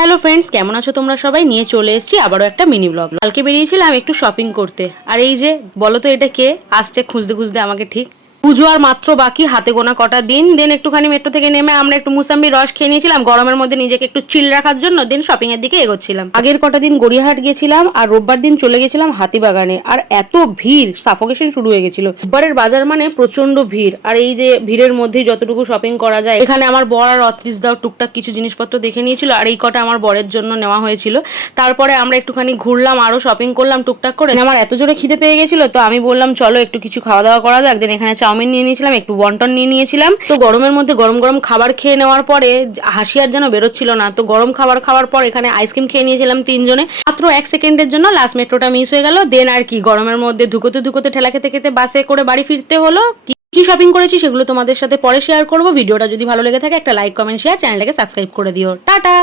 Hello friends, কেমন আছো তোমরা সবাই? নিয়ে চলে এসেছি আবারও একটা মিনি ব্লগ। কালকে বেরিয়েছিলাম একটু শপিং করতে, আর এই যে বলো তো এটা কে আসছে খুঁজতে খুঁজতে আমাকে। ঠিক পুজো আর মাত্র বাকি, হাতে গোনা কটা দিন। দেন একটুখানি মেট্রো থেকে নেমে আমরা একটু মুসাম্বি রস খেয়ে নিয়েছিলাম গরমের মধ্যে নিজেকে একটু চিল রাখার জন্য। দেন শপিং এর দিকে এগোচ্ছিলাম। আগের কটা দিন গড়িয়াহাট গেছিলাম আর রোববার দিন চলে গেছিলাম হাতিবাগানে। আর এত ভিড়, সাফোকেশন শুরু হয়ে গেছিল। রোববারের বাজার মানে প্রচন্ড ভিড়, আর এই যে ভিড়ের মধ্যেই যতটুকু শপিং করা যায়। এখানে আমার বর আর অত্রিশ দাও টুকটাক কিছু জিনিসপত্র দেখে নিয়েছিল, আর এই কটা আমার বরের জন্য নেওয়া হয়েছিল। তারপরে আমরা একটুখানি ঘুরলাম, আরো শপিং করলাম টুকটাক করে। আমার এত জোরে খিদে পেয়ে গেছিল, তো আমি বললাম চলো একটু কিছু খাওয়া দাওয়া করা যাক। দেন এখানে চাউমিন নিয়ে নিয়েছিলাম, একটু বন্টন নিয়ে নিয়েছিলাম। তো গরমের মধ্যে গরম গরম খাবার খেয়ে নেওয়ার পরে হাসি আর যেন বেরোচ্ছিল না। তো গরম খাবার খাওয়ার পর এখানে আইসক্রিম খেয়ে নিয়েছিলাম তিনজনে। মাত্র 1 সেকেন্ডের জন্য লাস্ট মেট্রোটা মিস হয়ে গেল। দেন আর কি, গরমের মধ্যে ধুকোতে ধুকোতে ঠেলা খেতে খেতে বাসে করে বাড়ি ফিরতে হলো। কি শপিং করেছি সেগুলো তোমাদের সাথে পরে শেয়ার করবো। ভিডিওটা যদি ভালো লেগে থাকে একটা লাইক, কমেন্ট, শেয়ার, চ্যানেলটাকে সাবস্ক্রাইব করে দিও। টাটা।